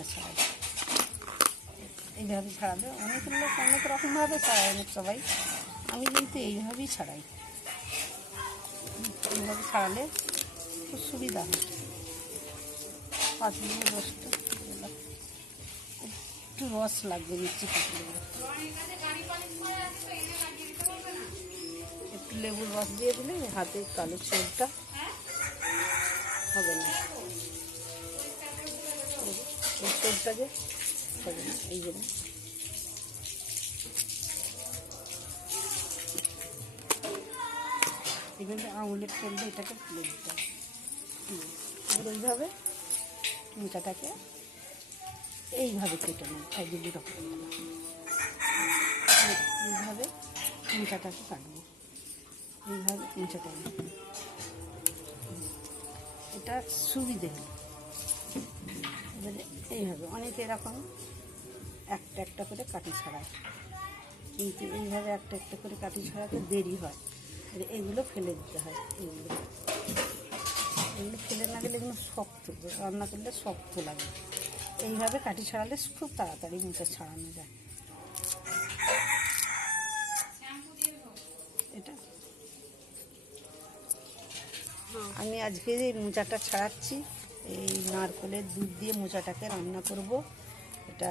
মোচা ছাড়াই। এইভাবে ছাড়াবে। অনেক লোক অনেক রকমভাবে ছাড়ায়, অনেক সবাই। আমি কিন্তু এইভাবেই ছাড়াই। এইভাবে ছাড়ালে খুব সুবিধা হয়। পাতিলেবুর রসটা একটু রস লাগবে, মিষ্টি পাতিলেবু, একটু লেবুর রস দিয়ে দিলে হাতে কালো ছোলটা হবে না। এই ছোলটা যে হবে না, এই জন্য এখানে আঙুলের তেলটা এটাকে তুলে দিতে হবে। এইভাবে মোচাটাকে এইভাবে কেটে নেব। এইভাবে মোচাটাকে কাটবো, এইভাবে মোচাটা এটা সুবিধে হলো। এবারে এইভাবে অনেকে এরকম একটা একটা করে কাটি ছাড়ায়, কিন্তু এইভাবে একটা একটা করে কাটি ছাড়াতে দেরি হয়। এইগুলো ফেলে দিতে হয়। এগুলো ফেলে না গেলে এগুলো শক্ত, রান্না করলে শক্ত লাগে। এইভাবে কাটি ছাড়ালে খুব তাড়াতাড়ি মোচা ছাড়ানো যায়। এটা আমি আজকে এই মোচাটা ছাড়াচ্ছি, এই নারকেলের দুধ দিয়ে মোচাটাকে রান্না করব। এটা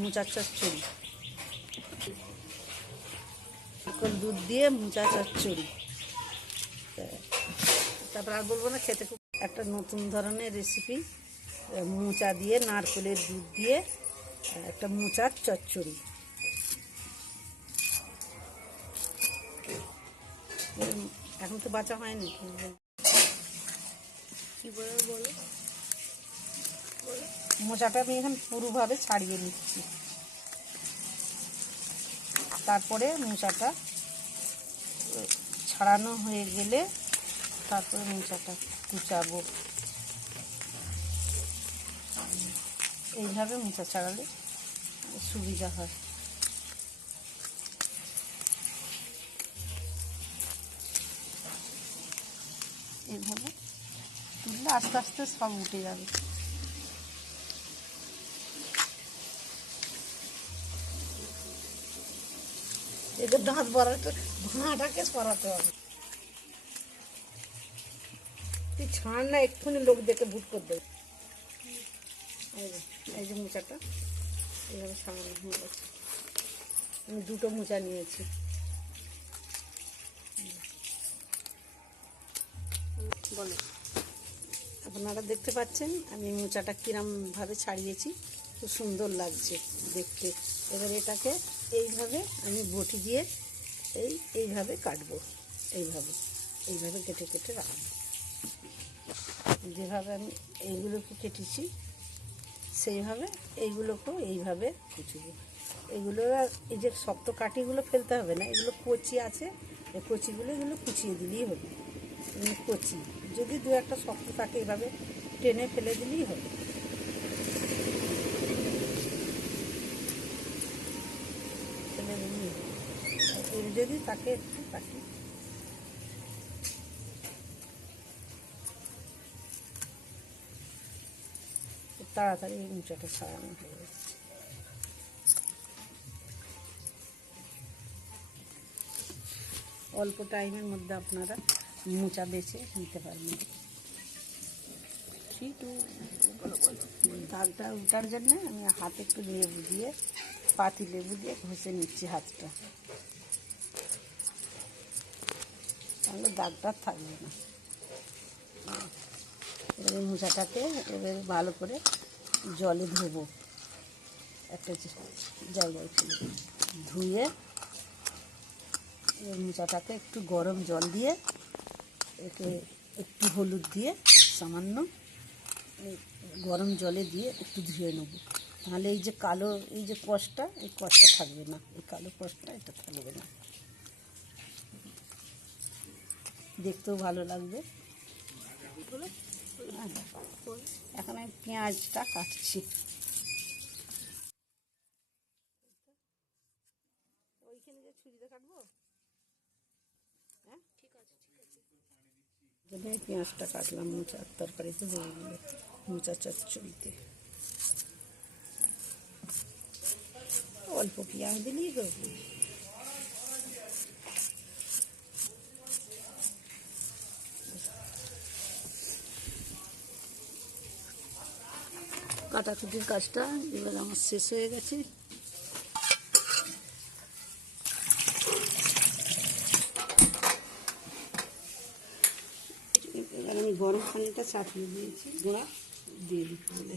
মোচার চচ্চড়ি, নারকেল দুধ দিয়ে মোচা চচ্চড়ি। তারপর আর বলবো না, খেতে খুব একটা নতুন ধরনের রেসিপি। মোচা দিয়ে, নারকেলের দুধ দিয়ে একটা মোচার চচ্চড়ি। এখন তো বাঁচা হয়নি, কি বলে বলো। মোচাটা আমি এখন পুরোভাবে ছাড়িয়ে নিচ্ছি। তারপরে মোচাটা ছাড়ানো হয়ে গেলে তারপরে মোচাটা কুচাবো। এইভাবে মোচা ছাড়ালে সুবিধা হয়। এইভাবে তুললে আস্তে আস্তে সব উঠে যাবে। এদের দাঁত বড়াতে, ভাঁটাকে সরাতে হবে। তুই ছাড় না, এক্ষুনি লোক দেখে ভুট করে দেবে। এই যে মোচাটা এইভাবে ছাড়ানো হয়ে গেছে। আমি দুটো মোচা নিয়েছি। বলো, আপনারা দেখতে পাচ্ছেন আমি মোচাটা কিরমভাবে ছাড়িয়েছি, খুব সুন্দর লাগছে দেখতে। এবার এটাকে এইভাবে আমি বটি দিয়ে এইভাবে কাটবো। এইভাবে কেটে কেটে রাখবো। যেভাবে আমি এইগুলোকে কেটেছি সেইভাবে এইগুলোকেও এইভাবে কুচবো। এগুলো আর এই যে শক্ত কাঠিগুলো ফেলতে হবে না, এগুলো কচি আছে, এই কচিগুলো এগুলো কুচিয়ে দিলেই হবে। কচি যদি দু একটা শক্ত থাকে এইভাবে টেনে ফেলে দিলেই হবে। ফেলে দিলেই হবে। যদি তাকে একটু কাটি, তাড়াতাড়ি এই মোচাটা ছাড়ানো হয়ে যাচ্ছে। অল্প টাইমের মধ্যে আপনারা মোচা বেছে নিতে পারবেন। দাগটা উঠার জন্য আমি হাতে একটু লেবু দিয়ে, পাতি লেবু দিয়ে ঘষে নিচ্ছি হাতটা, তাহলে দাগটা থাকবে না। এবারে মোচাটাকে এবারে ভালো করে জলে ধোবো, একটা জায়গায় ফেলে ধুয়ে মোচাটাকে একটু গরম জল দিয়ে, একে একটু হলুদ দিয়ে সামান্য গরম জলে দিয়ে একটু ধুয়ে নেব। তাহলে এই যে কালো এই যে কষটা, এই কষটা থাকবে না, এই কালো কষটা এটা থাকবে না, দেখতেও ভালো লাগবে। এখন আমি পেঁয়াজটা কাটছি। ওইখানে যে ছুরিতে কাটবো। হ্যাঁ, ঠিক আছে। পেঁয়াজটা কাটলাম মোচার তরকারিতে দিয়ে দিলে, মোচা চচ্চড়িতে অল্প পেঁয়াজ দিলেই হবে। কাটাকুটির কাজটা এবার আমার শেষ হয়ে গেছে। এবার আমি গরম পানিটা চাপিয়ে দিয়েছি, গোড়া দিয়ে দিতে বলে।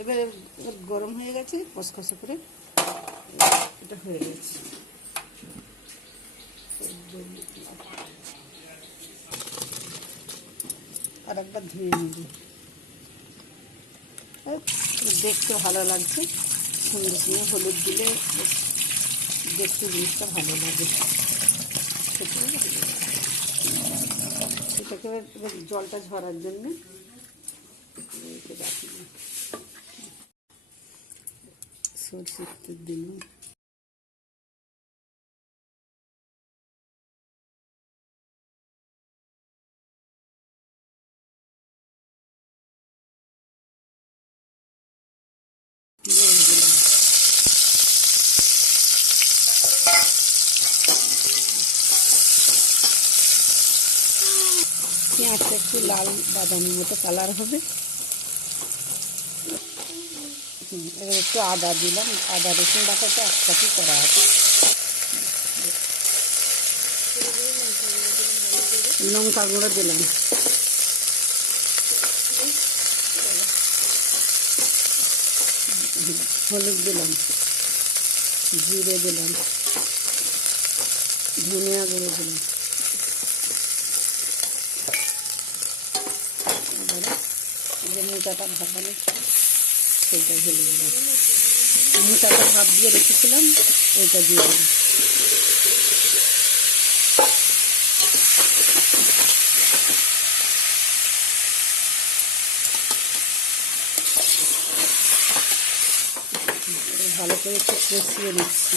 এবার গরম হয়ে গেছে, কষকষা করে এটা হয়ে গেছে। আর একবার ধুয়ে নিবি, দেখতে ভালো লাগছে। সঙ্গে সঙ্গে হলুদ দিলে দেখতে জিনিসটা ভালো লাগে, সেটাকে এবার জলটা ঝরার জন্যে রাখি। সরষের তেল দিলাম, পেঁয়াজটা একটু লাল বাদামি মতো কালার হবে। এবার একটু আদা দিলাম, আদা রসুন বাটাটা একসাথে করা আছে। লঙ্কা গুঁড়ো দিলাম, হলুদ দিলাম, জিরে দিলাম, ধনিয়া গুঁড়ো দিলাম। এবারে যে মোচাটা ভাপানো সেইটা ঢেলে দিলাম, মোচাটা ভাপ দিয়ে রেখেছিলাম ওইটা দিয়ে দিলাম। ভালো করে একটু কষিয়ে নিচ্ছি।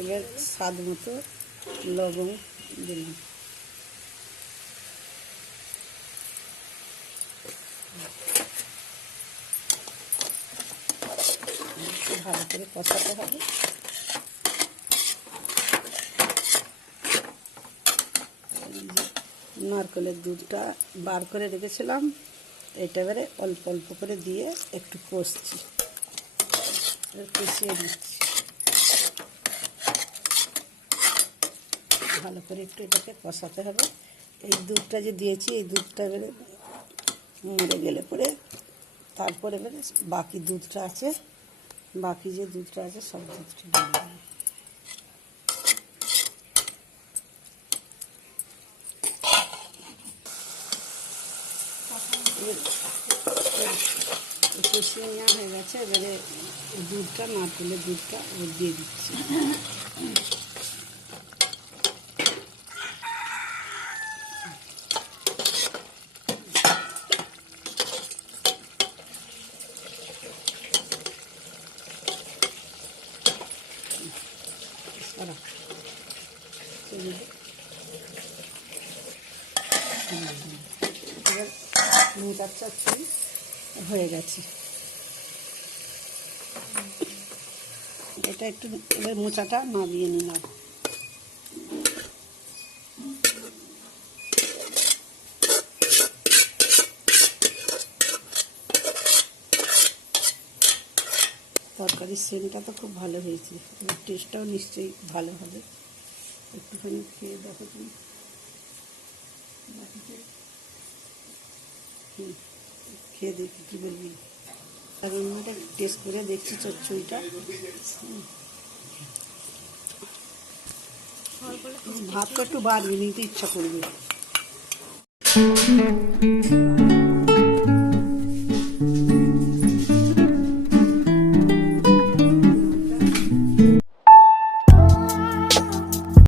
এবার স্বাদ মতো লবণ দিলাম, ভালো করে কষাতে হবে। নারকেলের দুধটা বার করে রেখেছিলাম, এটা এবারে অল্প অল্প করে দিয়ে একটু কষছি, কষিয়ে দিচ্ছি। ভালো করে একটু এটাকে কষাতে হবে। এই দুধটা যে দিয়েছি, এই দুধটা এবারে মরে গেলে পরে তারপরে এবারে বাকি দুধটা আছে, বাকি যে দুধটা আছে সব দুধটা দিয়ে দেবো। কষিয়ে নেওয়া হয়ে গেছে, এবারে দুধটা, নারকেলের দুধটা দিয়ে দিচ্ছি। এবার মোচার চচ্চড়ি হয়ে গেছে। এটা একটু এবার মোচাটা নামিয়ে নিলাম। তরকারির সেন্টটা তো খুব ভালো হয়েছে, টেস্টটাও নিশ্চয়ই ভালো হবে। একটুখানি খেয়ে দেখো তুমি, খেয়ে দেখি কী বলবি। আমি এটা টেস্ট করে দেখছি চচ্চড়িটা। ভাতটা একটু বাড়িয়ে নিতে ইচ্ছা করবে।